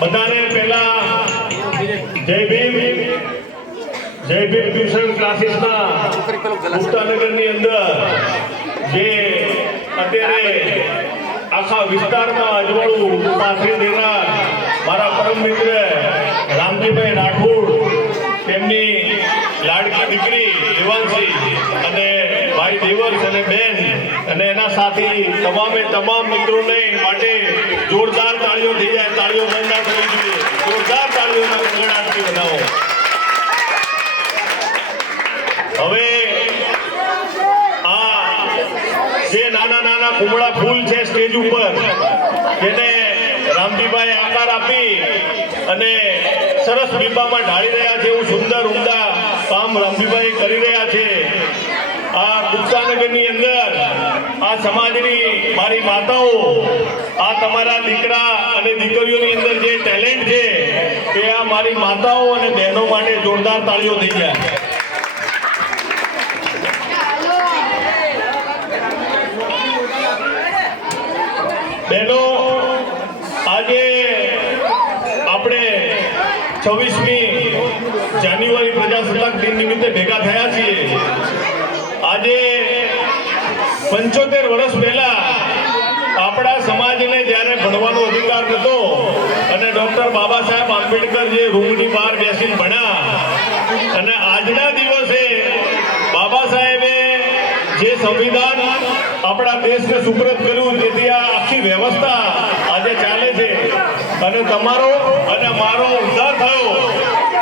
બધાને પહેલા જય ભીમ ટ્યુશન ક્લાસીસના મુક્તાનગરની અંદર જે અત્યારે આખા વિસ્તારમાં અજવાળું પાથરી દેનાર મારા પરમ મિત્ર રામજીભાઈ રાઠોડ, તેમની લાડકી દીકરી દેવાંશી અને ભાઈ દેવર્ષ અને બેન અને એના સાથી તમામ મિત્રોને માટે જોરદાર તાળીઓ થઈ જાય. તાળીઓ બંધ ના થવી જોઈએ. જોરદાર તાળીઓના ગણગણાટથી બનાવો. હવે આ જે નાના કુમળા ફૂલ છે સ્ટેજ ઉપર, જેને રામજીભાઈ આકાર આપી અને સરસ બીબામાં ઢાળી રહ્યા છે, એવું સુંદર ઉમદા કામ રામજીભાઈ કરી રહ્યા છે. આ ગુપ્તાનગરની અંદર આ સમાજની મારી માતાઓ, આ તમારા દીકરા અને દીકરીઓની અંદર જે ટેલેન્ટ છે એ આ મારી માતાઓ અને બહેનો માટે જોરદાર તાળીઓ થઈ જાય. બહેનો, આજે આપણે 26મી જાન્યુઆરી પ્રજાસત્તાક દિન નિમિત્તે ભેગા થયા છીએ. આજે 75 વર્ષ પહેલા આપણા સમાજને જ્યારે ભણવાનો અધિકાર નહોતો અને ડોક્ટર બાબા સાહેબ આંબેડકર જે રૂમની બહાર બેસીને ભણ્યા, અને આજના દિવસે બાબા સાહેબે જે સંવિધાન આપણા દેશને સુપ્રત કર્યું, જેથી આ આખી વ્યવસ્થા આજે ચાલે છે અને તમારો અને મારો ઉદ્ધાર થયો.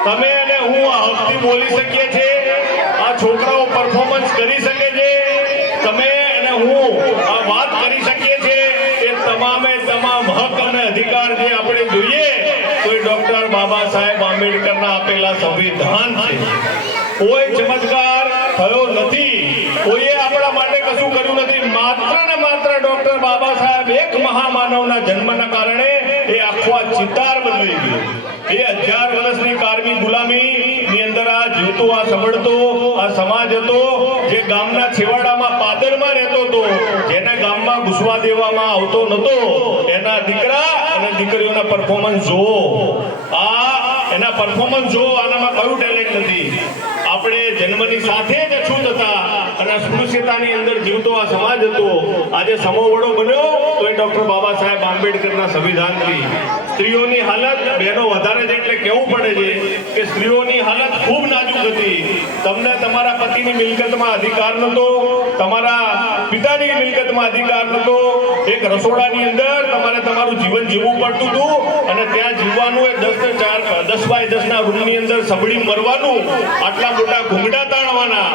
તમે અને હું આ હકથી બોલી શકીએ છીએ. આ છોકરાઓ પરફોર્મન્સ કરી શકે છે. તમે અને હું આ વાત કરી શકીએ છીએ. એ તમામ હક અને અધિકાર જે આપણે જોઈએ તો એ ડોક્ટર બાબા સાહેબ આંબેડકરના આપેલા સંવિધાન છે. કોઈ ચમત્કાર થયો નથી. કોઈએ આપણા માટે કશું કર્યું નથી. માત્ર ને માત્ર ડોક્ટર બાબા સાહેબ એક મહામાનવના જન્મના કારણે એ આખો આ ચિતાર બદલાઈ ગયો. એ 1000 વર્ષની કારમી ગુલામીની અંદર આ જીવતો, આ સંભળતો આ સમાજ હતો, જે ગામના છેવાડામાં પાદરમાં રહેતો હતો, જેના ગામમાં ઘૂસવા દેવામાં આવતો નહોતો. એના દીકરા અને દીકરીઓના પરફોર્મન્સ જુઓ. એના પરફોર્મન્સ જુઓ. આનામાં કયું ટેલેન્ટ નથી. આપણે જન્મની સાથે જ અછૂત હતા અને અસ્પૃશ્યતાની અંદર જીવતો આ સમાજ હતો. આજે સમોવડો બન્યો તો એ ડોક્ટર બાબા સાહેબ આંબેડકરના સંવિધાનથી. સ્ત્રીઓની હાલત, બહેનો વધારે છે એટલે કહેવું પડે છે કે સ્ત્રીઓની હાલત ખૂબ નાજુક હતી. તમને તમારા પતિની મિલકતમાં અધિકાર નહોતો, તમારા પિતાની મિલકતમાં અધિકાર નહોતો. એક રસોડાની અંદર તમારે તમારું જીવન જીવવું પડતું હતું અને ત્યાં જીવવાનું એ 10 બાય 10 ના રૂમની અંદર સબડી મરવાનું. આટલા મોટા ઘૂંઘટા તાણવાના.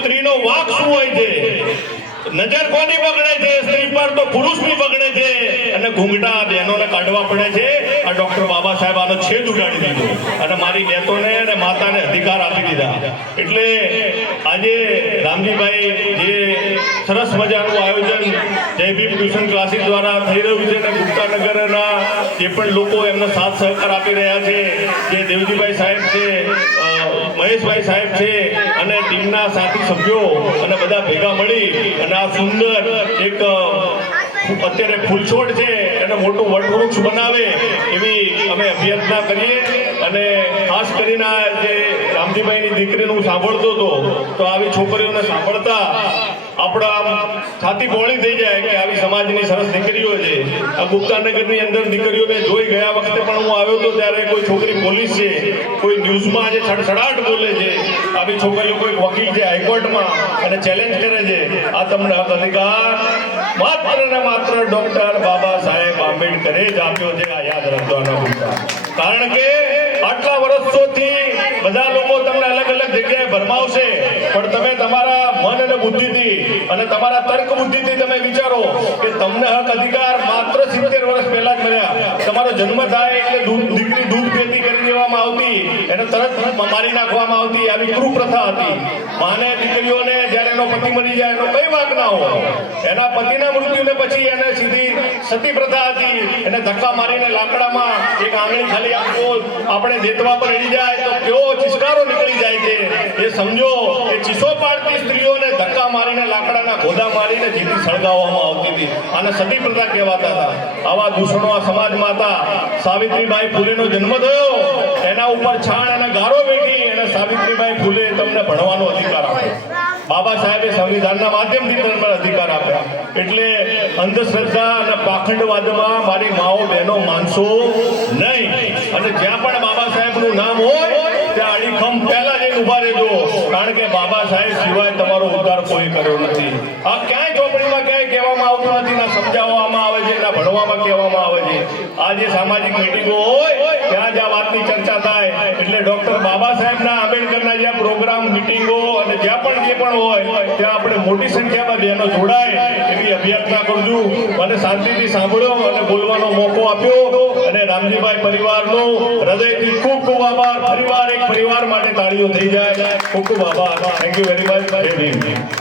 સ્ત્રીનો વાંક શું હોય છે? નજર કોની પકડે છે? સ્ત્રી પર તો પુરુષની પકડે છે અને ઘૂંઘટા બહેનોને કાઢવા પડે છે. આ ડોક્ટર બાબા સાહેબ આનો છેદ ઉડાડી દીધો અને મારી બહેનોને અને માતાને અધિકાર આપી દીધા. એટલે આજે રામજીભાઈ જે સરસ મજાનું આયોજન જય ભીમ ટ્યુશન ક્લાસીસ દ્વારા થઈ રહ્યું છે અને ગુપ્તાનગરના જે પણ લોકો એમને સાથ સહકાર આપી રહ્યા છે, જે દેવજીભાઈ સાહેબ છે, મહેશભાઈ સાહેબ છે અને ટીમના સાથી સભ્યો અને બધા ભેગા મળી અને આ સુંદર એક અત્યારે ફૂલછોડ છે એને મોટું વટવૃક્ષ બનાવે એવી અમે અભ્યર્થના કરીએ. અને ખાસ કરીને જે રામજીભાઈની દીકરીનું સાંભળતો હતો તો આવી છોકરીઓને સાંભળતા આપણા છાતી પહોળી થઈ જાય કે આવી સમાજની સરસ દીકરીઓ છે. આ ગુપ્તાનગરની અંદર દીકરીઓને જોઈ ગયા વખતે પણ હું આવ્યો હતો ત્યારે કોઈ છોકરી પોલીસ છે, કોઈ ન્યૂઝમાં આજે સડસડાટ બોલે છે, આવી છોકરીઓ કોઈ વકીલ છે હાઈકોર્ટમાં અને ચેલેન્જ કરે છે. આ તમને હક અધિકાર માત્ર ને માત્ર ડોક્ટર બાબા સાહેબ આંબેડકરે જ આપ્યો છે. આ યાદ રાખવાના ભૂલતા. કારણ કે આટલા વર્ષોથી બધા લોકો તમને અલગ અલગ જગ્યાએ ભરમાવશે, પણ તમે તમારા મન અને બુદ્ધિથી અને તમારા તર્ક બુદ્ધિથી તમે વિચારો કે તમને હક અધિકાર માત્ર 70 વર્ષ પહેલા જ મળ્યા. તમારો જન્મ થાય એટલે દીકરી દૂધ ખેતી કરી દેવામાં આવતી, એને તરત મારી નાખવામાં આવતી, આવી ક્રૂર પ્રથા હતી. માને દીકરીઓને જ્યારે એનો પતિ મરી જાય એનો કઈ વાંક ના હોય, એના પતિના મૃત્યુને પછી એને સીધી સતી પ્રથા હતી. એને ધક્કા મારીને લાકડામાં એક આંગળી ખાલી આપણે દેતવા પર અડી જાય તો કેવો ચિસ્કારો નીકળી જાય છે. એ સમજો કે ચીસો પાડતી સ્ત્રીઓને ધક્કા મારીને લાકડાના ઘોડા મારીને જીતી સળગાવવામાં આવતી હતી. આને સતી પ્રથા કહેવાતા હતા. આવા દૂષણો આ સમાજમાં હતા. સાવિત્રીબાઈ ફૂલેનો જન્મ થયો, એના ઉપર છાણ અને ગારો બેઠી અને સાવિત્રીબાઈ ફૂલે તમને ભણવાનો અધિકાર આપ્યો. બાબા સાહેબે સંવિધાનના માધ્યમથી તમને અધિકાર આપ્યા. એટલે અંધશ્રદ્ધા અને પાખંડવાદમાં મારી માઓ બહેનો માનશો નહીં. અને જ્યાં પણ બાબા સાહેબનું નામ હોય ત્યાં અડીખમ પહેલા જઈને ઉભા રહેજો, કારણ કે બાબા સાહેબ સિવાય તમારો ઉદ્ધાર કોઈ કર્યો નથી. આ ક્યાંય ચોપડીમાં ક્યાંય કહેવામાં આવતું નથી, ના સમજાવવામાં આવે છે, ના ભણવામાં કહેવામાં આવે છે. આ જે સામાજિક મિટિંગો હોય ત્યાં જ આ વાતની ચર્ચા થાય. એટલે ડોક્ટર બાબા સાહેબના આંબેડકરના જ્યાં પ્રોગ્રામ, મિટિંગો અને જ્યાં પણ જે પણ હોય ત્યાં આપણે મોટી સંખ્યામાં બહેનો જોડાય એવી અભ્યર્થના કરજો. અને શાંતિથી સાંભળ્યો અને બોલવાનો મોકો આપ્યો. અને રામજીભાઈ પરિવારનો હૃદયથી ખૂબ ખૂબ આભાર. ફરીવાર એક પરિવાર માટે તાળીઓ થઈ જાય. ખૂબ ખૂબ આભાર. Thank you very much. જય ભીમ.